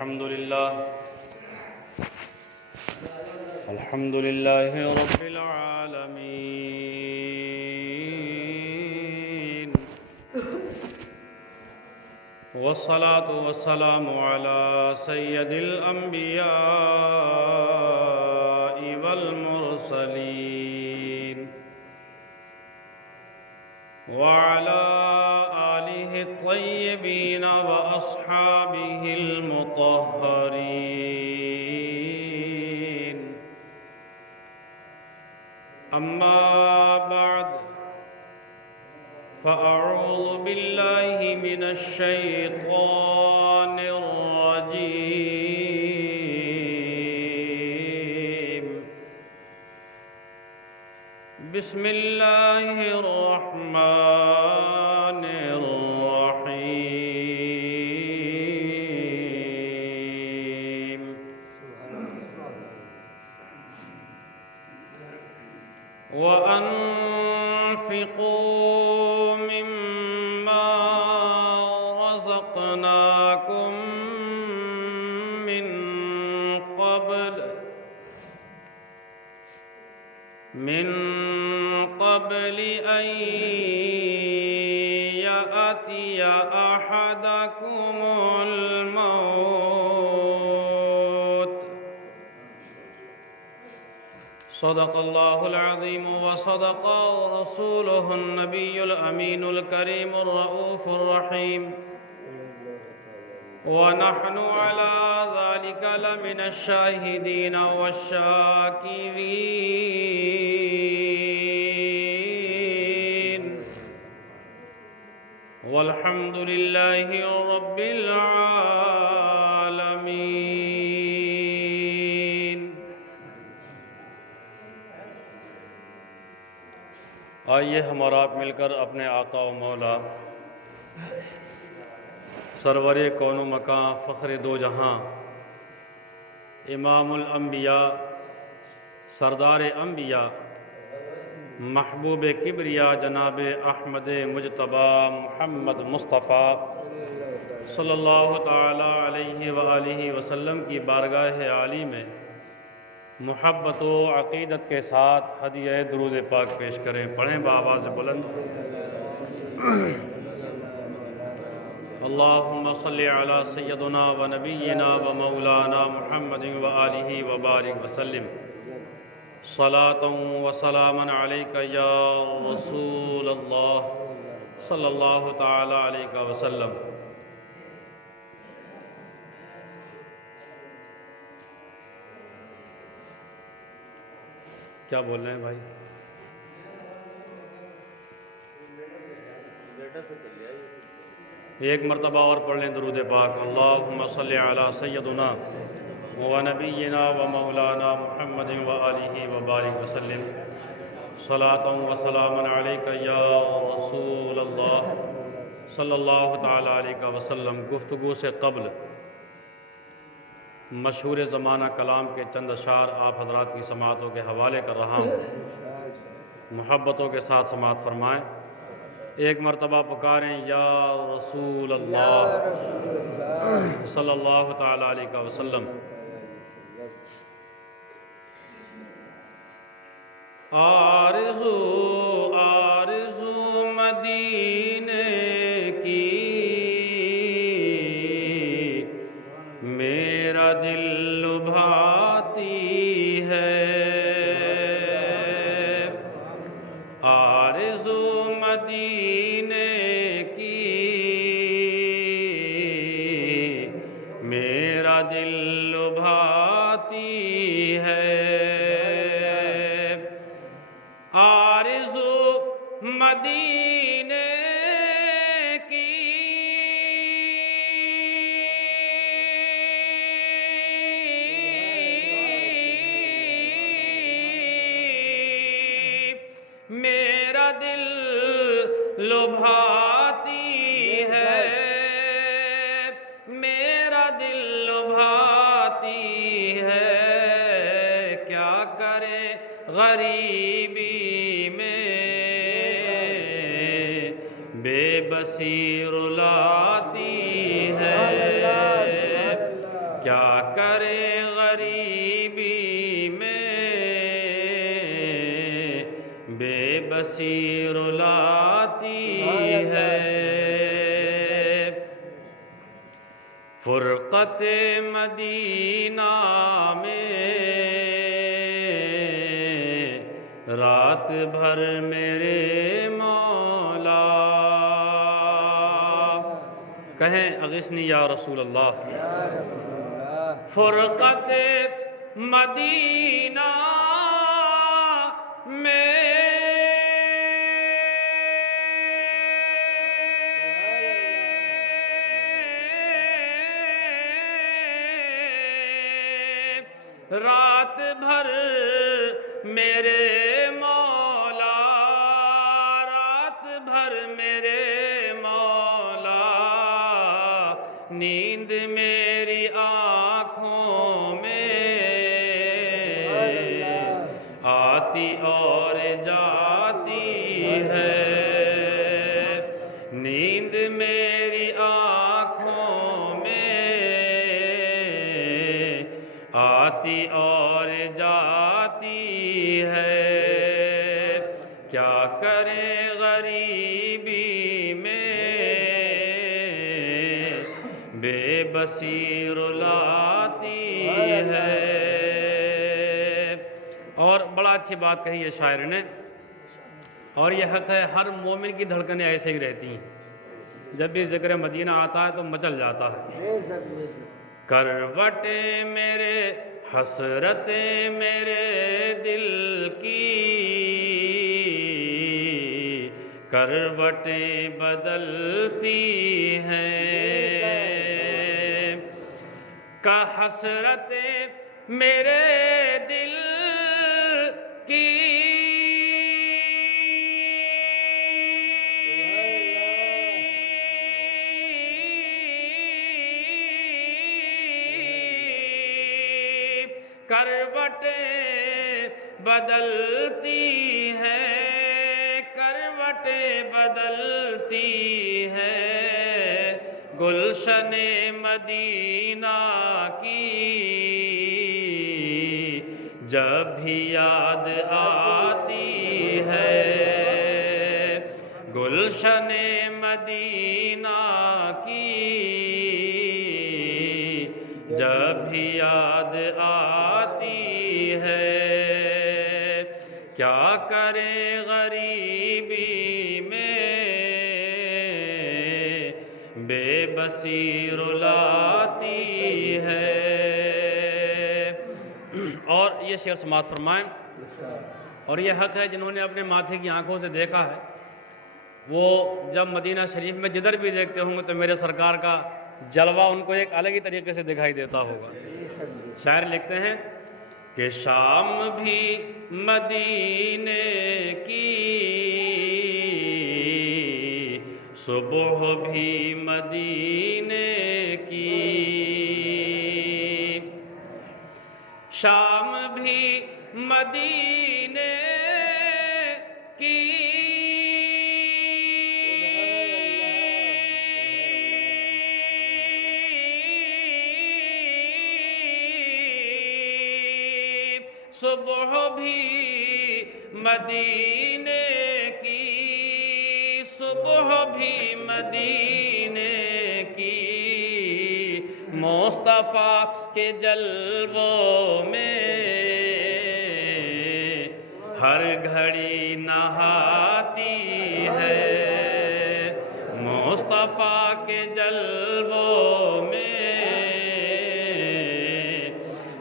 الحمد لله رب العالمين، والصلاة والسلام على سيد الأنبياء والمرسلين وعلى آله الطيبين وأصحابه المطهرين. أما بعد، فأعوذ بالله من الشيطان الرجيم. بسم الله الرحمن الرحيم. وأنفقوا مما رزقناكم من قبل أن يأتي أحدكم الموت. صدق الله العظيم وصدق رسوله النبي الأمين الكريم الرؤوف الرحيم، ونحن على ذلك لمن الشاهدين والشاكرين، والحمد لله رب العالمين. آئیے ہم اور آپ مل کر اپنے آقا و مولا سرور کون و مکان فخر دو جہاں امام الانبیاء سردار انبیاء محبوب کبریا جناب احمد مجتبی محمد مصطفیٰ صلی اللہ تعالی علیہ وآلہ وسلم کی بارگاہ عالی میں محبت و عقیدت کے ساتھ ہدیہ درود پاک پیش کریں. پڑھیں بآواز بلند. اللہم صلی علی سیدنا و نبینا و مولانا محمد و آلہ و بارک وسلم. صلاة و سلاما علیک یا رسول اللہ صلی اللہ تعالی علیہ وسلم. کیا بول رہے ہیں بھائی؟ ایک مرتبہ اور پڑھ لیں درود پاک. اللہم صلی علی سیدنا و نبینا و مولانا محمد و آلہ و بارک وسلم. صلاة و سلاما علیک یا رسول اللہ صلی اللہ تعالی علیہ وسلم. گفتگو سے قبل مشہور زمانہ کلام کے چند اشعار آپ حضرات کی سماعتوں کے حوالے کر رہا ہوں. محبتوں کے ساتھ سماعت فرمائیں. ایک مرتبہ پکاریں یا رسول اللہ صلی اللہ تعالی علیہ وسلم. آرزو مدینے کی میرا دل لبھاتی ہے. آرزو مدینے کی میرا دل لبھاتی ہے. آرزو مدینے کی میرا دل لبھاتی ہے. میرا دل لبھاتی ہے. کیا کرے غریبی میں بے بسی رلاتی ہے. کیا کرے غریبی میں بے بسی رلاتی ہے فرقت مدینہ میں رات بھر میرے مولا کہیں اغثنی یا رسول اللہ فرقت مدینہ میں رات بھر میرے مولا رات بھر میرے مولا نیند میری آنکھوں میں آتی اور جاتی ہے نیند میری آنکھوں میں آتی اور جاتی ہے کیا کرے غریبی میں بے بسی رلاتی ہے اور بڑا اچھی بات کہی ہے شاعر نے اور یہ حق ہے ہر مومن کی دھڑکنیں ایسے ہی رہتی ہیں جب بھی ذکر مدینہ آتا ہے تو مچل جاتا ہے کروٹیں میرے حسرتیں میرے دل کی کروٹیں بدلتی ہیں کا حسرتیں میرے دل کی کروٹیں بدلتی ہیں کروٹیں بدلتی ہیں گلشن مدینہ کی جب بھی یاد آتی ہے گلشن مدینہ کی جب بھی یاد آتی ہے کیا کرے غریبی میں بے بسی رلاتی ہے اور یہ شعر سماعت فرمائیں اور یہ حق ہے جنہوں نے اپنے ماتھے کی آنکھوں سے دیکھا ہے وہ جب مدینہ شریف میں جدھر بھی دیکھتے ہوں گے تو میرے سرکار کا جلوہ ان کو ایک الگ ہی طریقے سے دکھائی دیتا ہوگا شاعر لکھتے ہیں کہ شام بھی مدینے کی صبح بھی مدینے کی شام بھی مدینے کی صبح بھی مدینے کی صبح بھی مدینے کی مصطفیٰ کے جلووں میں ہر گھڑی نہاتی ہے مصطفیٰ کے جلووں میں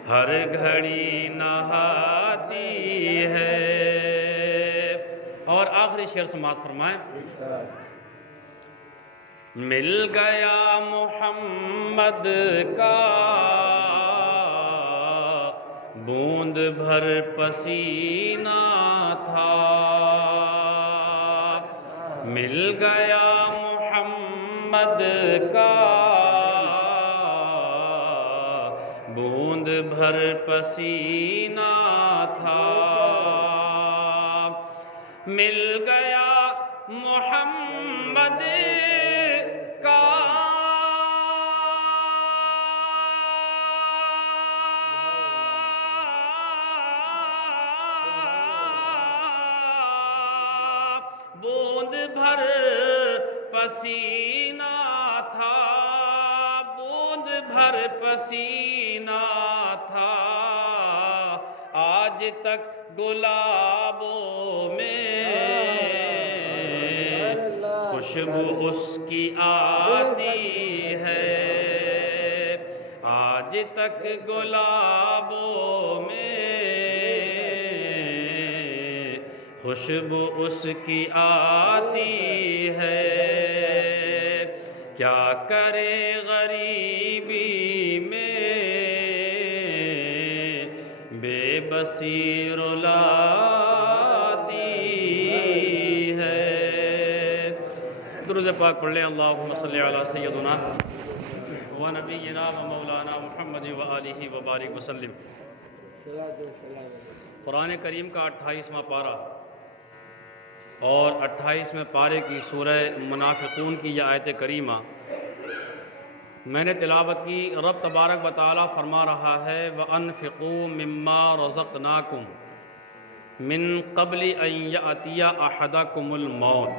ہر گھڑی نہاتی ہے اور آخری شعر سماعت فرمائیں مل گیا محمد کا بوند بھر پسینہ تھا مل گیا محمد کا بوند بھر پسینہ تھا مل گیا محمد کا بھر پسینہ تھا، بوند بھر پسینہ تھا، آج تک گلابوں میں خوشبو اس کی آتی ہے، آج تک گلابوں میں خوشبو اس کی آتی ہے۔ کیا کرے غریبی میں بے بسی رلاتی ہے۔ درود پاک پڑھ لیں، اللہم صلی علی سیدنا و نبینا و مولانا محمد و آلہ و بارک وسلم۔ قرآن کریم کا 28واں پارہ اور 28ویں پارے کی سورہ منافقون کی یہ آیت کریمہ میں نے تلاوت کی۔ رب تبارک و تعالی فرما رہا ہے وَأَنفِقُوا مِمَّا رَزَقْنَاكُمْ مِن قَبْلِ أَن يَأْتِيَ أَحَدَكُمُ الْمَوْتُ،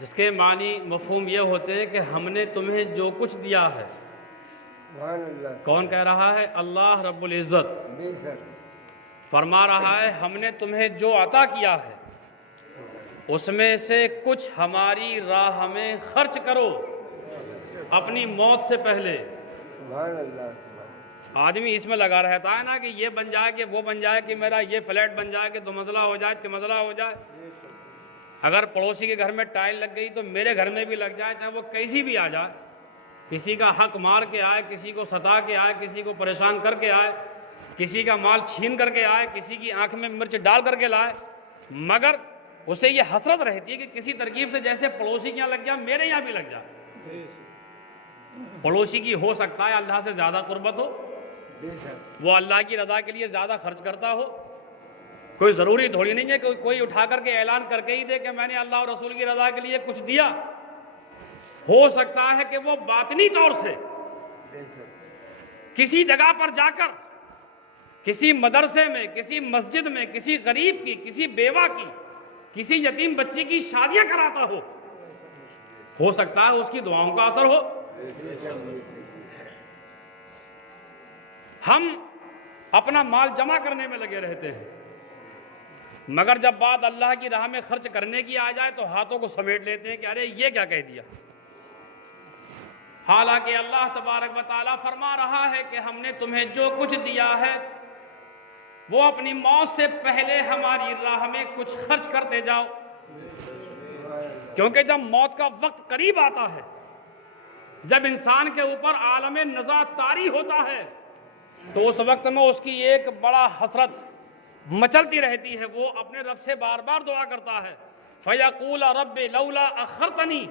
جس کے معنی مفہوم یہ ہوتے ہیں کہ ہم نے تمہیں جو کچھ دیا ہے۔ کون کہہ رہا ہے؟ اللہ رب العزت فرما رہا ہے ہم نے تمہیں جو عطا کیا ہے اس میں سے کچھ ہماری راہ میں خرچ کرو اپنی موت سے پہلے۔ آدمی اس میں لگا رہتا ہے نا کہ یہ بن جائے کہ وہ بن جائے، کہ میرا یہ فلیٹ بن جائے کہ 2 منزلہ ہو جائے 3 منزلہ ہو جائے، اگر پڑوسی کے گھر میں ٹائل لگ گئی تو میرے گھر میں بھی لگ جائے، چاہے وہ کیسی بھی آ جائے، کسی کا حق مار کے آئے، کسی کو ستا کے آئے، کسی کو پریشان کر کے آئے، کسی کا مال چھین کر کے آئے، کسی کی آنکھ میں مرچ ڈال کر کے لائے، مگر اسے یہ حسرت رہتی ہے کہ کسی ترکیب سے جیسے پڑوسی کے یہاں لگ گیا میرے یہاں بھی لگ جائے۔ پڑوسی کی ہو سکتا ہے اللہ سے زیادہ قربت ہو، وہ اللہ کی رضا کے لیے زیادہ خرچ کرتا ہو، کوئی ضروری تھوڑی نہیں ہے کہ کوئی اٹھا کر کے اعلان کر کے ہی دے کہ میں نے اللہ اور رسول کی رضا کے لیے کچھ دیا۔ ہو سکتا ہے کہ وہ باطنی طور سے کسی جگہ پر جا کر کسی مدرسے میں، کسی مسجد میں، کسی غریب کی، کسی بیوہ کی، کسی یتیم بچی کی شادیاں کراتا ہو سکتا ہے اس کی دعاؤں کا اثر ہو۔ ہم اپنا مال جمع کرنے میں لگے رہتے ہیں، مگر جب بات اللہ کی راہ میں خرچ کرنے کی آ جائے تو ہاتھوں کو سمیٹ لیتے ہیں کہ ارے یہ کیا کہہ دیا۔ حالانکہ اللہ تبارک و تعالیٰ فرما رہا ہے کہ ہم نے تمہیں جو کچھ دیا ہے وہ اپنی موت سے پہلے ہماری راہ میں کچھ خرچ کرتے جاؤ، کیونکہ جب موت کا وقت قریب آتا ہے، جب انسان کے اوپر عالم نزاع طاری ہوتا ہے تو اس وقت میں اس کی ایک بڑا حسرت مچلتی رہتی ہے، وہ اپنے رب سے بار بار دعا کرتا ہے فَيَقُولَ رَبِّ لَوْلَا أَخَّرْتَنِي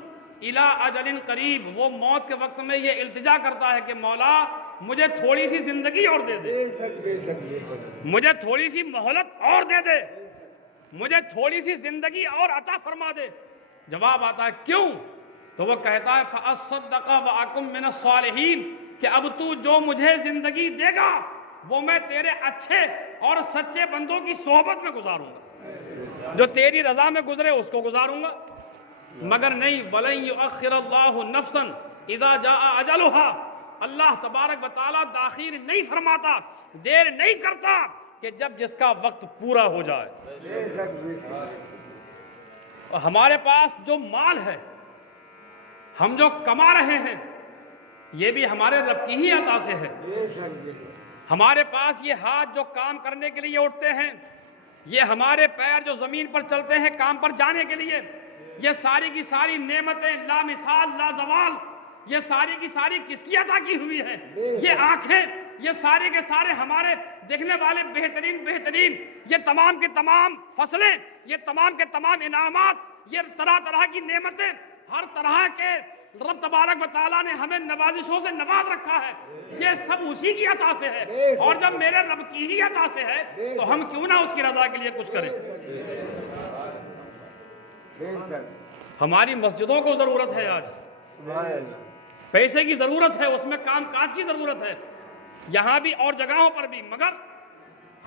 إِلَىٰ أَجَلٍ قَرِيبٍ۔ وہ موت کے وقت میں یہ التجا کرتا ہے کہ مولا مجھے تھوڑی سی زندگی اور دے دے، مجھے تھوڑی سی مہلت اور دے دے، مجھے تھوڑی سی زندگی اور عطا فرما دے۔ جواب آتا ہے کیوں؟ تو وہ کہتا ہے فَأَصَّدَّقَ وَأَكُن مِّنَ الصَّالِحِينَ، کہ اب تو جو مجھے زندگی دے گا وہ میں تیرے اچھے اور سچے بندوں کی صحبت میں گزاروں گا، جو تیری رضا میں گزرے اس کو گزاروں گا، مگر نہیں وَلَن يُؤَخِّرَ اللَّهُ نَفْسًا إِذَا جَاءَ أَجَلُهَا۔ اللہ تبارک و تعالیٰ تاخیر نہیں فرماتا، دیر نہیں کرتا کہ جب جس کا وقت پورا ہو جائے۔ اور ہمارے پاس جو مال ہے، ہم جو کما رہے ہیں، یہ بھی ہمارے رب کی ہی عطا سے ہے۔ ہمارے پاس یہ ہاتھ جو کام کرنے کے لیے اٹھتے ہیں، یہ ہمارے پیر جو زمین پر چلتے ہیں کام پر جانے کے لیے، یہ ساری کی ساری نعمتیں لا مثال لا زوال، یہ ساری کی ساری کس کی عطا کی ہوئی ہے؟ یہ آنکھیں، یہ سارے کے سارے ہمارے دیکھنے والے بہترین، یہ تمام کے تمام فصلیں، یہ تمام کے تمام انعامات، یہ طرح طرح کی نعمتیں، ہر طرح کے رب تبارک و تعالیٰ نے ہمیں نوازشوں سے نواز رکھا ہے، یہ سب اسی کی عطا سے ہے، اور جب میرے رب کی ہی عطا سے ہے تو ہم کیوں نہ اس کی رضا کے لیے کچھ کریں۔ ہماری مسجدوں کو ضرورت ہے، آج پیسے کی ضرورت ہے، اس میں کام کاج کی ضرورت ہے، یہاں بھی اور جگہوں پر بھی، مگر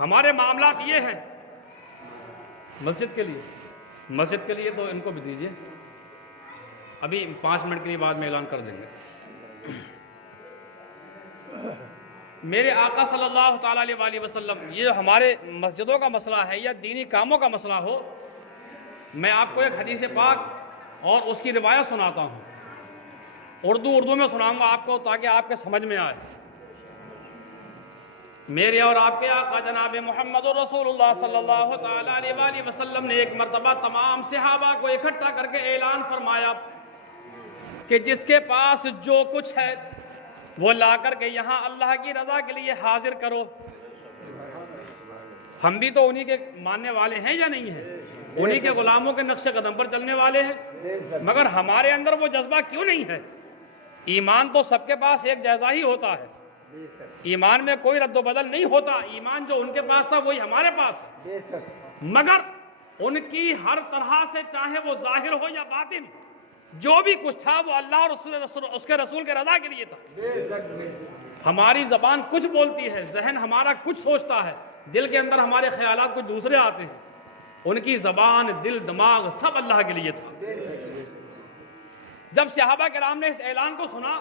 ہمارے معاملات یہ ہیں مسجد کے لیے تو ان کو بھی دیجیے، ابھی 5 منٹ کے لیے بعد میں اعلان کر دیں گے۔ میرے آقا صلی اللہ تعالیٰ علیہ وآلہ وسلم، یہ ہمارے مسجدوں کا مسئلہ ہے یا دینی کاموں کا مسئلہ ہو، میں آپ کو ایک حدیث پاک اور اس کی روایت سناتا ہوں، اردو میں سناؤں گا آپ کو تاکہ آپ کے سمجھ میں آئے۔ میرے اور آپ کے آقا جناب محمد رسول اللہ صلی اللہ تعالیٰ علیہ وآلہ وسلم نے ایک مرتبہ تمام صحابہ کو اکٹھا کر کے اعلان فرمایا کہ جس کے پاس جو کچھ ہے وہ لا کر کے یہاں اللہ کی رضا کے لیے حاضر کرو۔ ہم بھی تو انہی کے ماننے والے ہیں یا نہیں ہیں؟ انہی کے غلاموں کے نقش قدم پر چلنے والے ہیں، مگر ہمارے اندر وہ جذبہ کیوں نہیں ہے؟ ایمان تو سب کے پاس ایک جیسا ہی ہوتا ہے، ایمان میں کوئی رد و بدل نہیں ہوتا، ایمان جو ان کے پاس تھا وہی ہمارے پاس ہے، مگر ان کی ہر طرح سے چاہے وہ ظاہر ہو یا باطن جو بھی کچھ تھا وہ اللہ اور اس کے رسول کے رضا کے لیے تھا۔ ہماری زبان کچھ بولتی ہے، ذہن ہمارا کچھ سوچتا ہے، دل کے اندر ہمارے خیالات کچھ دوسرے آتے ہیں، ان کی زبان، دل، دماغ سب اللہ کے لیے تھا۔ جب صحابہ کرام نے اس اعلان کو سنا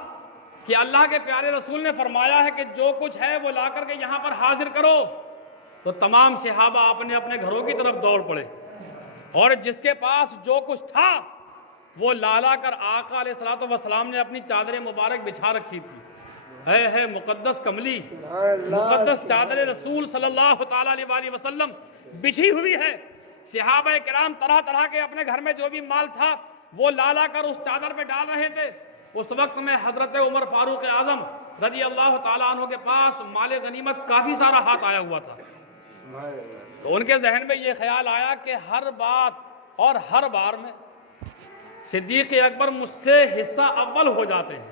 کہ اللہ کے پیارے رسول نے فرمایا ہے کہ جو کچھ ہے وہ لا کر کے یہاں پر حاضر کرو، تو تمام صحابہ اپنے اپنے گھروں کی طرف دوڑ پڑے، اور جس کے پاس جو کچھ تھا وہ لا کر آقا علیہ الصلوۃ والسلام نے اپنی چادر مبارک بچھا رکھی تھی۔ ہے مقدس کملی، مقدس چادر رسول صلی اللہ تعالیٰ علیہ وآلہ وسلم بچھی ہوئی ہے۔ صحابہ کرام طرح طرح کے اپنے گھر میں جو بھی مال تھا وہ لا کر اس چادر پہ ڈال رہے تھے۔ اس وقت میں حضرت عمر فاروق اعظم رضی اللہ تعالیٰ عنہ کے پاس مال غنیمت کافی سارا ہاتھ آیا ہوا تھا، تو ان کے ذہن میں یہ خیال آیا کہ ہر بات اور ہر بار میں صدیق اکبر مجھ سے حصہ اول ہو جاتے ہیں۔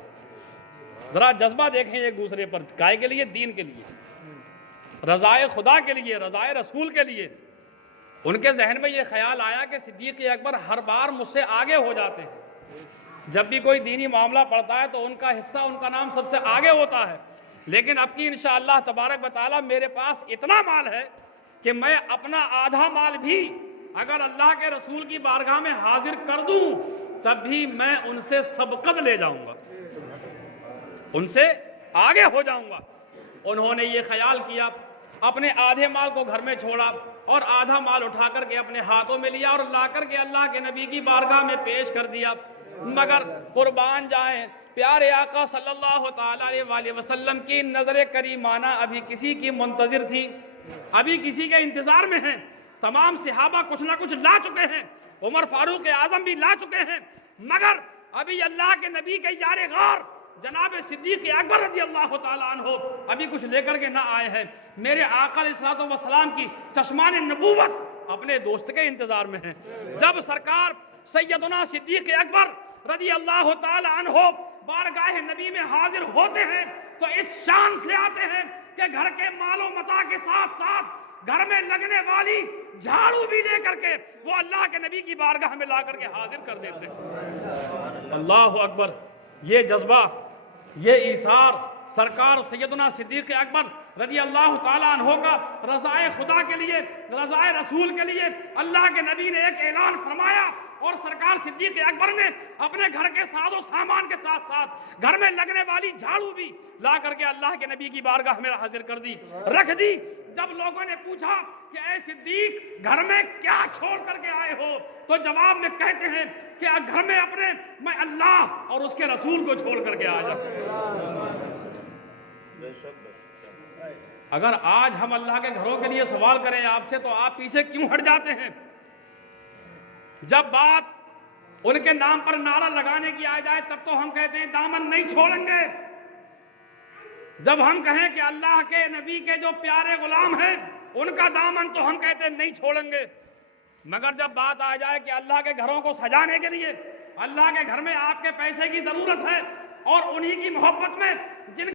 ذرا جذبہ دیکھیں ایک دوسرے پر، کائے کے لیے؟ دین کے لیے، رضائے خدا کے لیے، رضائے رسول کے لیے۔ ان کے ذہن میں یہ خیال آیا کہ صدیق اکبر ہر بار مجھ سے آگے ہو جاتے ہیں، جب بھی کوئی دینی معاملہ پڑتا ہے تو ان کا حصہ، ان کا نام سب سے آگے ہوتا ہے، لیکن اب کی انشاءاللہ تبارک و تعالیٰ میرے پاس اتنا مال ہے کہ میں اپنا آدھا مال بھی اگر اللہ کے رسول کی بارگاہ میں حاضر کر دوں تب بھی میں ان سے سبقت لے جاؤں گا، ان سے آگے ہو جاؤں گا۔ انہوں نے یہ خیال کیا، اپنے آدھے مال کو گھر میں چھوڑا اور آدھا مال اٹھا کر کے اپنے ہاتھوں میں لیا اور لا کر کے اللہ کے نبی کی بارگاہ میں پیش کر دیا۔ مگر قربان جائیں، پیارے آقا صلی اللہ تعالیٰ علیہ وآلہ وسلم کی نظر کریمانہ ابھی کسی کی منتظر تھی، ابھی کسی کے انتظار میں ہیں۔ تمام صحابہ کچھ نہ کچھ لا چکے ہیں، عمر فاروق اعظم بھی لا چکے ہیں، مگر ابھی اللہ کے نبی کے یار غار جناب صدیق اکبر رضی اللہ تعالیٰ عنہ ابھی کچھ لے کر کے نہ آئے ہیں۔ میرے آقا علیہ الصلوۃ والسلام کی چشمان نبوت اپنے دوست کے انتظار میں ہیں۔ جب سرکار سیدنا صدیق اکبر رضی اللہ تعالیٰ عنہ بارگاہ نبی میں حاضر ہوتے ہیں تو اس شان سے آتے ہیں کہ گھر کے مال و متاع کے ساتھ ساتھ گھر میں لگنے والی جھاڑو بھی لے کر کے وہ اللہ کے نبی کی بارگاہ میں لا کر کے حاضر کر دیتے ہیں۔ اللہ اکبر! یہ جذبہ، یہ ایثار سرکار سیدنا صدیق اکبر رضی اللہ تعالیٰ عنہ کا رضائے خدا کے لیے، رضائے رسول کے لیے اللہ کے نبی نے ایک اعلان فرمایا، اور سرکار صدیق اکبر نے اپنے گھر کے ساز و سامان کے ساتھ ساتھ گھر میں لگنے والی جھاڑو بھی لا کر کے اللہ کے نبی کی بارگاہ میں حاضر کر دی، رکھ دی۔ جب لوگوں نے پوچھا کہ اے صدیق گھر میں کیا چھوڑ کر کے آئے ہو، تو جواب میں کہتے ہیں کہ گھر میں میں اللہ اور اس کے رسول کو چھوڑ کر کے آیا۔ اگر آج ہم اللہ کے گھروں کے لیے سوال کریں آپ سے تو آپ پیچھے کیوں ہٹ جاتے ہیں؟ جب بات ان کے نام پر نعرہ لگانے کی آ جائے تب تو ہم کہتے ہیں دامن نہیں چھوڑیں گے، جب ہم کہیں کہ اللہ کے نبی کے جو پیارے غلام ہیں ان کا دامن تو ہم کہتے ہیں نہیں چھوڑیں گے، مگر جب بات آ جائے کہ اللہ کے گھروں کو سجانے کے لیے، اللہ کے گھر میں آپ کے پیسے کی ضرورت ہے اور انہی کی محبت میں جن